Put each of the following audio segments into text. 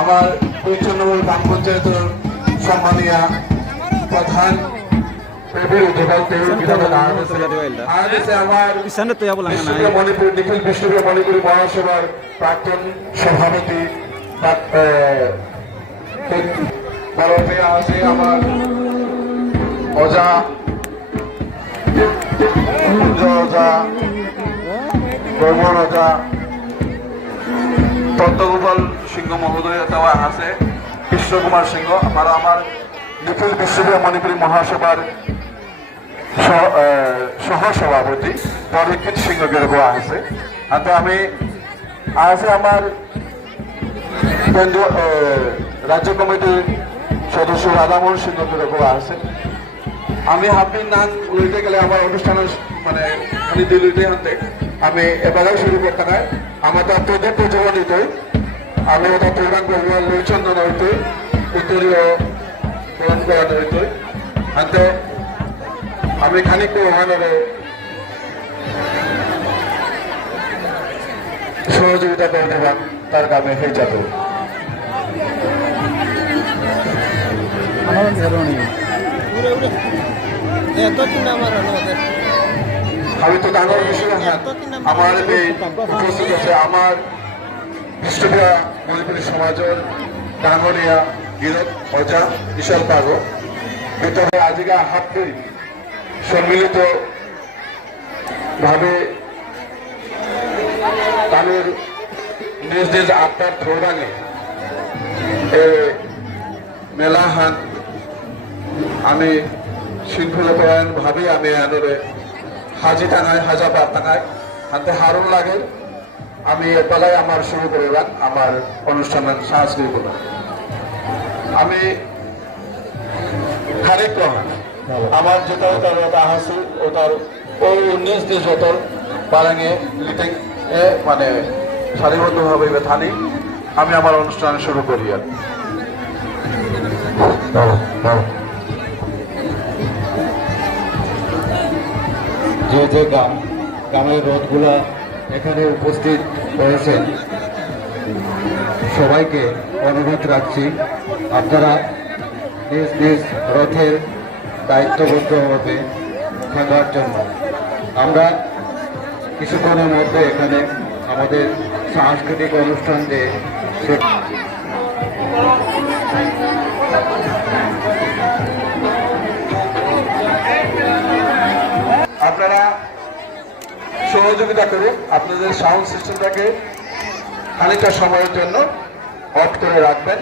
আমার 55 নম্বর গ্রাম পঞ্চায়েতের সম্মানীয় প্রধান মণিপুর নিখিল বিষ্ণুপ্রিয় মণিপুরী মহাসভার প্রাক্তন সভাপতি আছে আমার অজা অজা গৌমন অজা তত্ত্বগোপাল সিংহ মহোদয় আছে কৃষ্ণকুমার সিংহ আমার নিখিল বিষ্ণুপ্রিয় মণিপুরী মহাসভার সহসভাপতি পরীক্ষিত সিংহ গেরগো আছে হাতে আমি আছে আমার রাজ্য কমিটির সদস্য রাধামোহন সিংহ গেরগো আছে আমি হাফিন নাম লইতে গেলে আমার অনুষ্ঠানের মানে আমি দিল্লিতে হাতে আমি এবারে শুরু করতে নাই আমার তো প্রদীপ প্রচলন হইতই আমি ওটা প্রোগ্রাম করবো লইচন্দন হইতই উত্তরীয় প্রদান করা হইতই হাতে আমি খানিক ওখানে সহযোগিতা করে দেবেন তার কামে হয়ে যাবে আমি তো ডাঙর বিষয় আমার উপস্থিত আছে আমার বিষ্ণুপ্রিয়া মণিপুরী সমাজের ডাঙরিয়া গিরত অজা বিশাল পাগো ভিতরে আজিকা হাত করি সম্মিলিত ভাবে তাদের নিজ নিজ আত্মার থোড়াঙে মেলা হান আমি শৃঙ্খলাপরায়ণ ভাবে আমি আনরে হাজি টাঙাই হাজা পা টাঙাই হাতে হারুন লাগে আমি এপালাই আমার শুরু করলাম আমার অনুষ্ঠানের সাংস্কৃতিক আমি খানিক আমার যেটা তার হাসি ও তার ওই 19 দিন যতর বারাঙে লিতে মানে সারিবদ্ধভাবে থানি আমি আমার অনুষ্ঠান শুরু করি আর যে গ্রামের রথগুলা এখানে উপস্থিত হয়েছেন সবাইকে অনুরোধ রাখছি আপনারা নিজ নিজ রথের দায়িত্ববদ্ধভাবে থাকার জন্য আমরা কিছুক্ষণের মধ্যে এখানে আমাদের সাংস্কৃতিক অনুষ্ঠান দিয়ে আপনারা সহযোগিতা করুন আপনাদের সাউন্ড সিস্টেমটাকে খানিকটা সময়ের জন্য অফ করে রাখবেন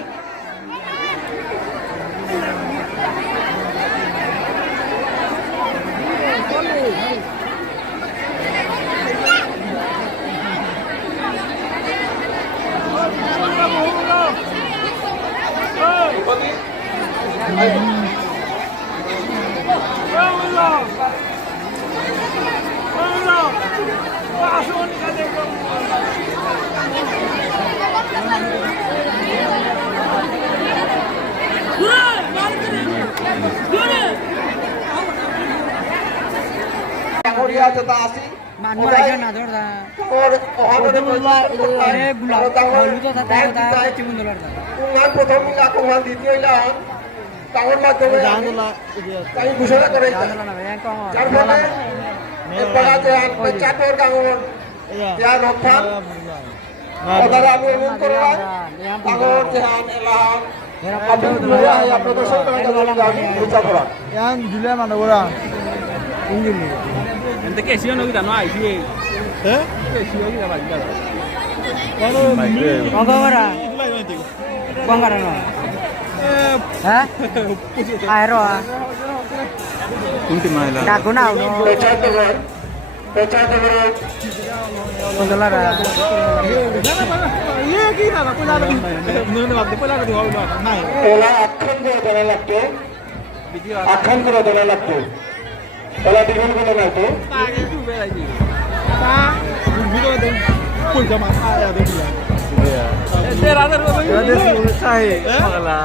প্রথম দ্বিতীয় তাঁর মাধ্যমে আমি ঘোষণা করে যার ফলে চাপের কাগজ রক্ষান ওনারা আমি অনুরোধ করলাম কাগজ জেহান এলাহান আপনাদের সরকার বিচার করা দিলে মানে ওরা কেসিও নকি জানো আইছি হ্যাঁ কেসিও কি যাবা ইলা কগরা কংগারা না হ্যাঁ আয়রো কোনটি মাইলা কাকুনা পেচাতে কোনলারা ये কি না কোলা নুনে বাদ কোলা কো হল না নাই ওলা আক্ষণ করে দেনা লাগতো আক্ষণ করে দেনা লাগতো ওলা দিগুন করে লাগতো আগে ডুবে যাইছি তা ভিডিও দেন কই জামা আয়া দেখিলা এ রাদের চাই পাগলা